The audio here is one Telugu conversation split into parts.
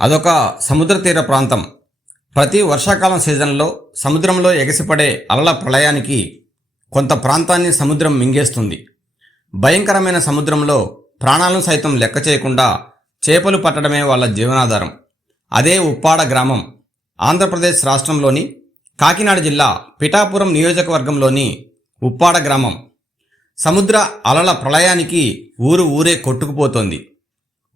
అదొక సముద్ర తీర ప్రాంతం. ప్రతి వర్షాకాలం సీజన్లో సముద్రంలో ఎగసిపడే అలల ప్రళయానికి కొంత ప్రాంతాన్ని సముద్రం మింగేస్తుంది. భయంకరమైన సముద్రంలో ప్రాణాలను సైతం లెక్క చేయకుండా చేపలు పట్టడమే వాళ్ళ జీవనాధారం. అదే ఉప్పాడ గ్రామం. ఆంధ్రప్రదేశ్ రాష్ట్రంలోని కాకినాడ జిల్లా పిఠాపురం నియోజకవర్గంలోని ఉప్పాడ గ్రామం. సముద్ర అలల ప్రళయానికి ఊరే కొట్టుకుపోతోంది.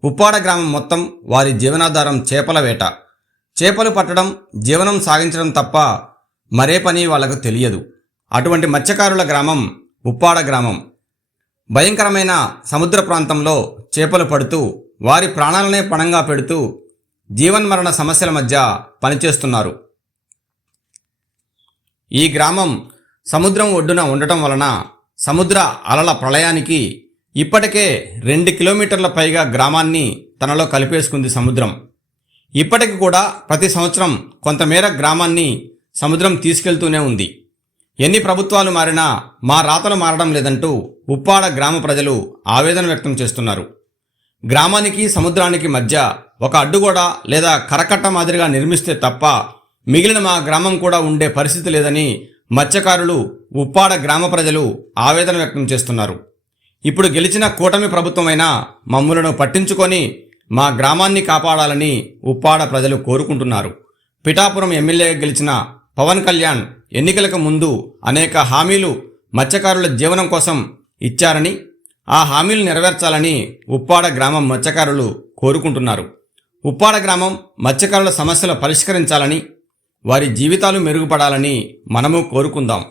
ఉప్పాడ గ్రామం మొత్తం వారి జీవనాధారం చేపల వేట. చేపలు పట్టడం, జీవనం సాగించడం తప్ప మరే పని వాళ్లకు తెలియదు. అటువంటి మత్స్యకారుల గ్రామం ఉప్పాడ గ్రామం. భయంకరమైన సముద్ర ప్రాంతంలో చేపలు పడుతూ వారి ప్రాణాలనే పణంగా పెడుతూ జీవన్మరణ సమస్యల మధ్య పనిచేస్తున్నారు. ఈ గ్రామం సముద్రం ఒడ్డున ఉండటం వలన సముద్ర అలల ప్రళయానికి ఇప్పటికే 2 కిలోమీటర్ల పైగా గ్రామాన్ని తనలో కలిపేసుకుంది సముద్రం. ఇప్పటికి కూడా ప్రతి సంవత్సరం కొంతమేర గ్రామాన్ని సముద్రం తీసుకెళ్తూనే ఉంది. ఎన్ని ప్రభుత్వాలు మారినా మా రాతలు మారడం లేదంటూ ఉప్పాడ గ్రామ ప్రజలు ఆవేదన వ్యక్తం చేస్తున్నారు. గ్రామానికి సముద్రానికి మధ్య ఒక అడ్డుగోడ లేదా కరకట్ట మాదిరిగా నిర్మిస్తే తప్ప మిగిలిన మా గ్రామం కూడా ఉండే పరిస్థితి లేదని మత్స్యకారులు, ఉప్పాడ గ్రామ ప్రజలు ఆవేదన వ్యక్తం చేస్తున్నారు. ఇప్పుడు గెలిచిన కూటమి ప్రభుత్వమైనా మమ్ములను పట్టించుకొని మా గ్రామాన్ని కాపాడాలని ఉప్పాడ ప్రజలు కోరుకుంటున్నారు. పిఠాపురం ఎమ్మెల్యేగా గెలిచిన పవన్ కళ్యాణ్ ఎన్నికలకు ముందు అనేక హామీలు మత్స్యకారుల జీవనం కోసం ఇచ్చారని, ఆ హామీలు నెరవేర్చాలని ఉప్పాడ గ్రామం మత్స్యకారులు కోరుకుంటున్నారు. ఉప్పాడ గ్రామం మత్స్యకారుల సమస్యలు పరిష్కరించాలని, వారి జీవితాలు మెరుగుపడాలని మనము కోరుకుందాం.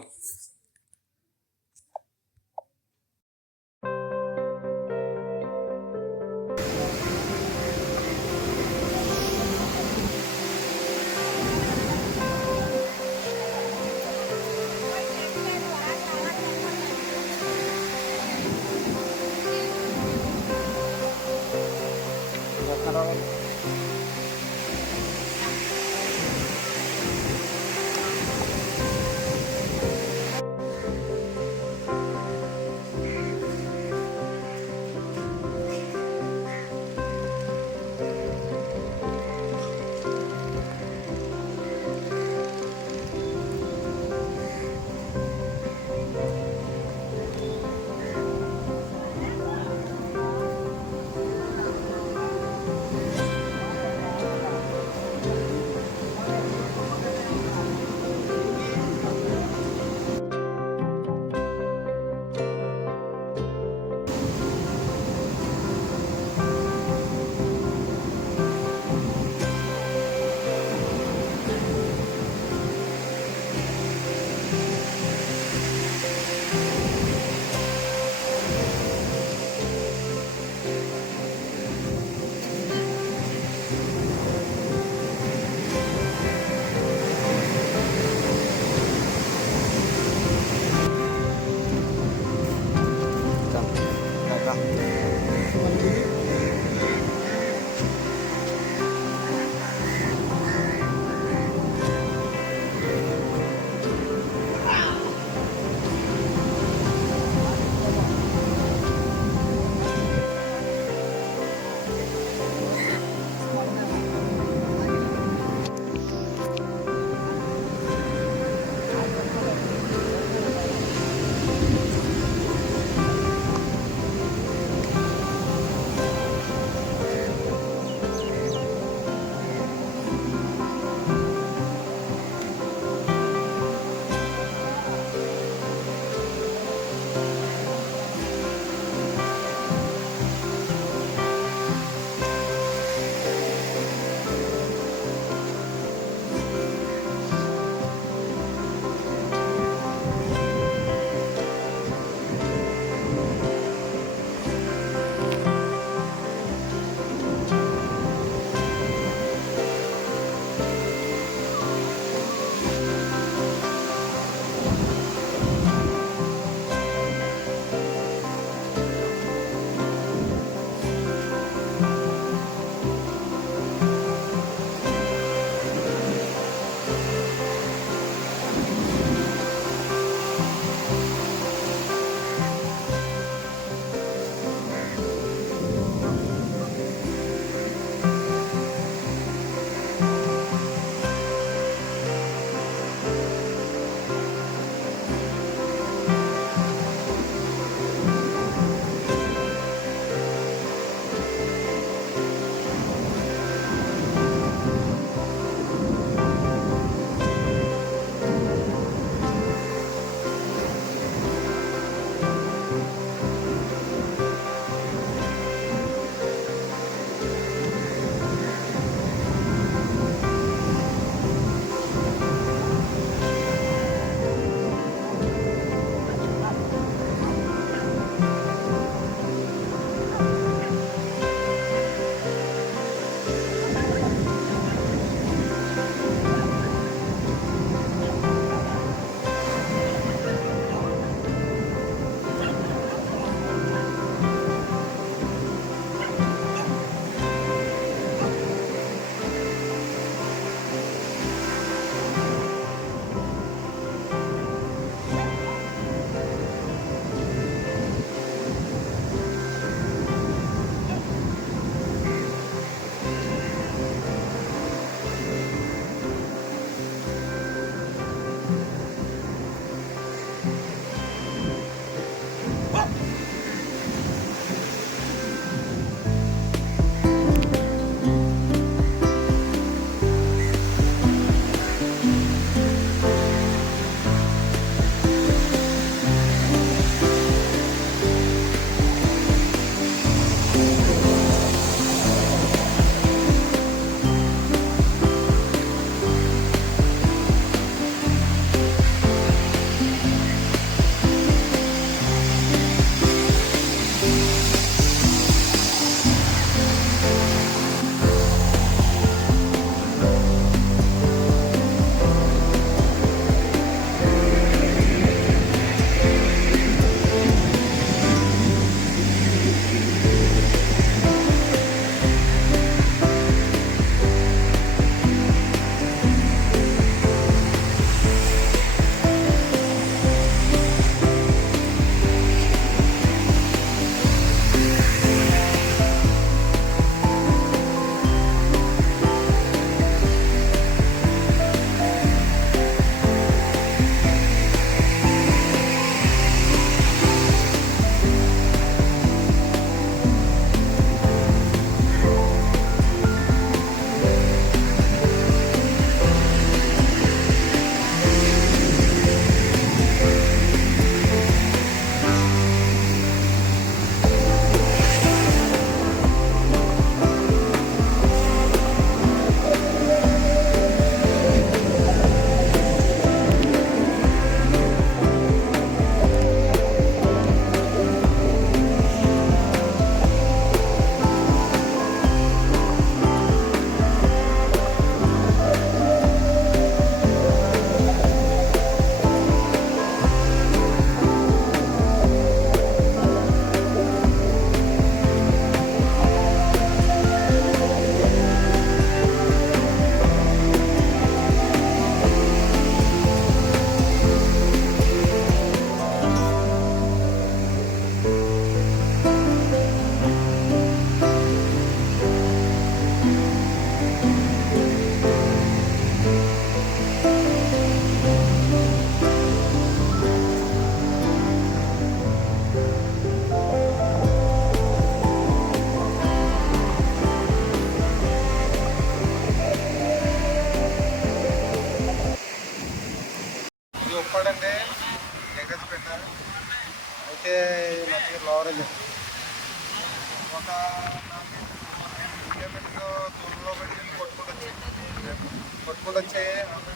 వచ్చాయి,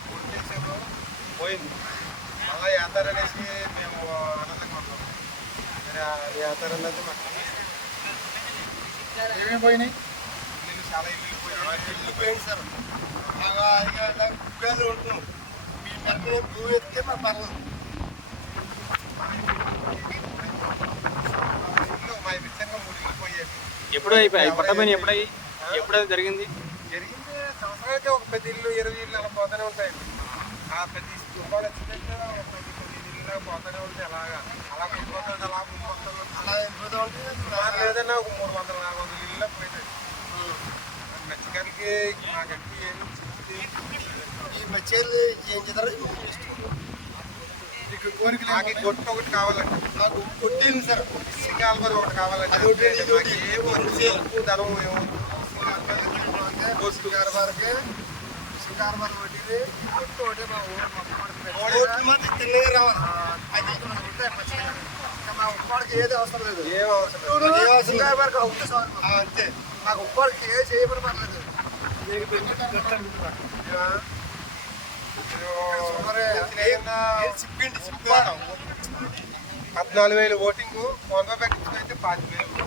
కొట్టేసారు, పోయింది. మళ్ళీ వేస్తారనేసి మేము ఆనందంగా ఉన్నాం. వేస్తారన్నది మాకు ఏమేమి పోయినాయి? చాలా ఇల్లు పోయింది సార్. బాగా కుక్కలు ఉంటున్నాం. మీ పెద్ద భూమి ఎత్తే మాకు పర్లేదు. మా విషయంగా మునిగిపోయాయి. ఎప్పుడు అయిపోయాయి పట్టబోయిన? ఎప్పుడైతే జరిగింది? సంవత్సరానికి ఒక 10 ఇల్లు 20 ఇల్లు అలా పోతూనే ఉంటాయండి. ఆ 10 తుఫాలు వచ్చినట్టు ఒక 10 ఇల్లు పోతూనే ఉంటాయి. అలా వెళ్ళిపోతుంది. అలా వెళ్ళిపోతూ ఉంటే లేదన్నా ఒక 300-400 ఇల్లు పోయినాయి. మత్స్యకారులకి మాకంటే ఏమి ఈ మత్స్యాలు ఏం చేస్తారు? నాకు కొట్టు ఒకటి కావాలండి. నాకు కొట్టేది సార్. సింగాల్బర్ ఒకటి కావాలండి. ఏమో ధనం ఏమో సింగార్బార్ ఒకటి కొట్టు ఒకటి మా ఊరు మంది తిన్నది రావాలి. అది మా ఉప్పాడికి ఏది అవసరం లేదు. ఏం అవసరం లేదు. అంతే. నాకు ఉప్పాడికి ఏ చేయమని పర్లేదు. 14,000 ఓటింగ్ ఫోన్ పే పెట్టించుకుంటే 5,000.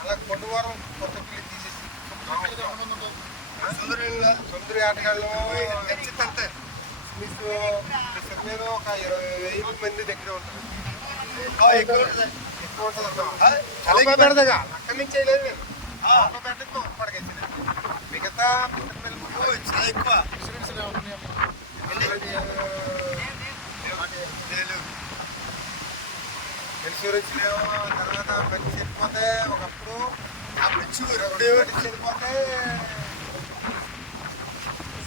అలా కొట్టువారం కొత్త పిల్లి తీసేసి సముద్ర ఆటగాళ్ళు అంతే. మీకు మీద ఒక 20,000 మంది దగ్గర ఉంటుంది. ఎక్కువ ఉంటుంది పెడదాగా అక్కడి నుంచి వేయలేదు నేను. పెట్టడంతో ఒక్కడికి మిగతా చాలా ఎక్కువ ఇన్సూరెన్స్ లేవు. తర్వాత మంచి చనిపోతే ఒకప్పుడు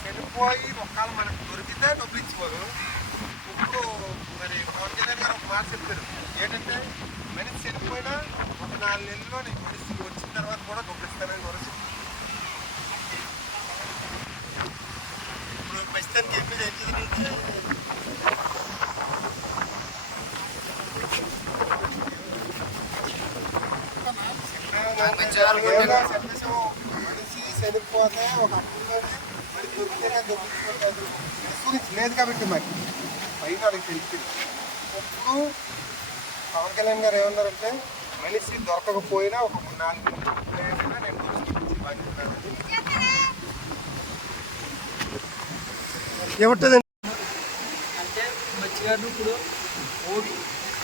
చనిపోయి ఒక్కళ్ళు మనకు దొరికితే డబ్బులు ఇచ్చిపోదు. ఇప్పుడు మరి పవన్ కళ్యాణ్ గారు ఒక మాట చెప్పారు ఏంటంటే, మనిషి చనిపోయినా ఒక 4 నెలల్లో మనిషి వచ్చిన తర్వాత కూడా డబ్బులు ఇస్తానని వరకు. ఇప్పుడు ప్రస్తుతానికి చెప్పేది ఏంటంటే మనిషి చనిపోతే ఒక అప్పుడు మరి దొరికితేనే దొరుకుతుంది. ఇన్సూరెన్స్ లేదు కాబట్టి మరి పైన వాళ్ళకి తెలిసింది. ఇప్పుడు పవన్ కళ్యాణ్ గారు ఏమన్నారంటే, మనిషి దొరకకపోయినా ఒక 4 నెలలు నేను ఏముంటుందండి అంటే మత్స్యకారులు ఇప్పుడు ఓటు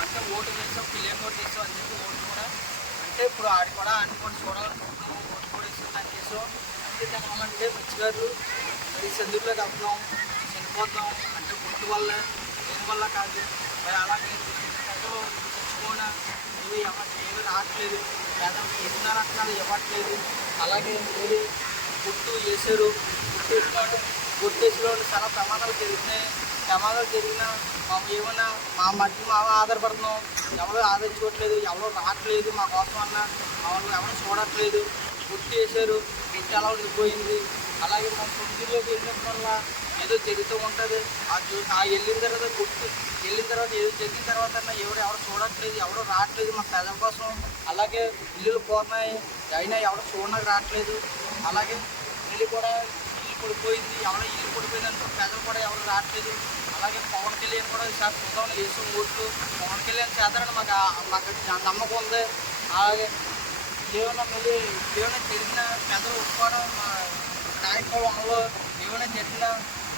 అంటే ఓటు వేసాం, పిల్లలు ఓటు వేసాం అని చెప్పి ఓటు కూడా అంటే ఇప్పుడు ఆడి కూడా ఆడి కూడా చూడాలనుకుంటున్నాం. ఓటు కూడా వేసాం దాని చేసాం. అంటే దానివల్లంటే మత్స్యకారులు మరి చంద్రులోకి వెళ్దాం, చనిపోతాం అంటే గుర్తు వల్ల దేనివల్ల కాదు. మరి అలాగే ప్రజలు చచ్చిపోయినా ఏమీ రావట్లేదు. పేదలకు ఎన్నో రకాలు ఇవ్వట్లేదు. అలాగే మీరు గుర్తు వేసారు, గుర్తు వేసినాడు. గుర్తేసిలో చాలా ప్రమాదాలు జరుగుతున్నాయి. ప్రమాదాలు జరిగినా ఏమన్నా మా మధ్య ఆధారపడుతున్నాం. ఎవరు ఆదరించుకోవట్లేదు, ఎవరు రావట్లేదు మా కోసం అన్న వాళ్ళు ఎవరు చూడట్లేదు. గుర్తు చేశారు, ఇంటి అలా ఉండిపోయింది. అలాగే మా సొంతూరులోకి వెళ్ళినప్పుడు వల్ల ఏదో జరుగుతూ ఉంటుంది. ఆ వెళ్ళిన తర్వాత గుర్తు వెళ్ళిన తర్వాత ఏదో జరిగిన తర్వాత ఎవరు చూడట్లేదు, ఎవరు రావట్లేదు మా ప్రజల కోసం. అలాగే ఇల్లులు పోతున్నాయి, అయినా ఎవరు చూడడానికి రావట్లేదు. అలాగే ఇల్లు కూడా పడిపోయింది. ఎవరో ఇల్లు పడిపోయిందంటే ప్రజలు కూడా ఎవరు రావట్లేదు. అలాగే పవన్ కళ్యాణ్ కూడా ఈసారి చూద్దాం వేసిన ఓట్లు పవన్ కళ్యాణ్ చేస్తారని మాకు నమ్మకం ఉంది. అలాగే ఏమైనా మళ్ళీ ఏమైనా జరిగిన ప్రజలు ఒప్పుకోవడం మా నాయకులంలో ఏమైనా జరిగిన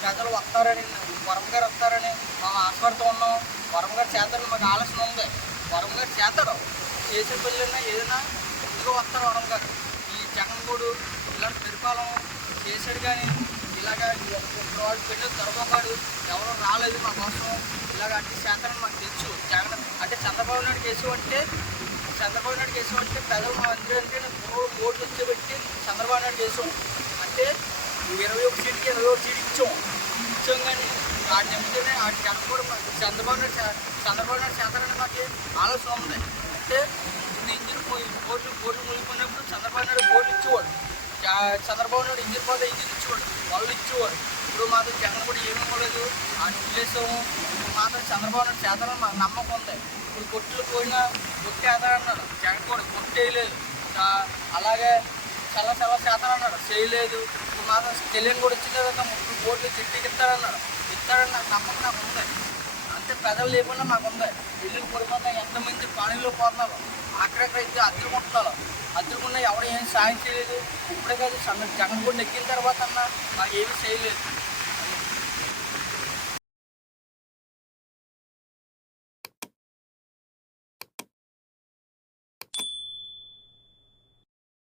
ప్రజలు వస్తారని, వరం గారు వస్తారని మేము ఆశపడుతూ ఉన్నాం. వరం గారు చేస్తారని మాకు ఆలోచన ఉంది. వరం గారు చేస్తాడు, చేసే పనులన్నా ఏదైనా ముందుగా వస్తారు వరం గారు. ఈ జగన్గూడు ఇలాంటి పరిపాలన చేశాడు కానీ ఇలాగ వాడు పెళ్ళి దొరకపాడు ఎవరో రాలేదు మా కోసం. ఇలాగ అంటే చేస్తారని మాకు తెలుసు. జగన్ అంటే చంద్రబాబు నాయుడు కేసు అంటే ప్రజలు మా అందరూ అంటే ఓట్లు వచ్చేబెట్టి చంద్రబాబు నాయుడు కేసు అంటే 21 సీట్కి 21 సీట్ ఇచ్చాం కానీ ఆడి చెప్తేనే ఆడి జనం కూడా చంద్రబాబు నాయుడు చేస్తారని మాకు ఆలోచన ఉంది. అంటే ఇంజిన్ ఓట్లు మునిగిపోయినప్పుడు చంద్రబాబు నాయుడు ఓట్లు ఇచ్చేవాడు. చంద్రబాబు నాయుడు ఇంజిన్ పోతే ఇంజిన్ ఇచ్చేవాడు, వాళ్ళు ఇచ్చేవాడు. ఇప్పుడు మాత్రం జగన్ కూడా ఏమీ ఇవ్వలేదు. ఆయన వదిలేసాము. ఇప్పుడు మాత్రం చంద్రబాబు నాయుడు చేస్తారని మాకు నమ్మకం ఉంది. ఇప్పుడు కొట్లు పోయినా కొట్టేస్తారన్నాడు జగన్ కూడా కొట్టేయలేదు. అలాగే చాలా చాలా శాతం అన్నాడు, చేయలేదు. ఇప్పుడు మాకు తెలియని కూడా వచ్చింది కదా, 3 కోట్లు చెట్టుకి ఇస్తాడన్నాడు. ఇస్తాడని నాకు నమ్మకం నాకు ఉంది. అంతే పెదవి లేకుండా మాకు ఉంది. ఇల్లు పడిపోతాయి, ఎంతమంది పానీలో పోతున్నారు, అక్కడక్కడ అయితే అద్దరుకుంటున్నారు. అద్దరుకున్నా ఎవరు ఏం సాయం చేయలేదు. ఇప్పుడే కాదు జగన్ కూడా ఎక్కిన తర్వాత అన్న మాకు ఏమీ చేయలేదు.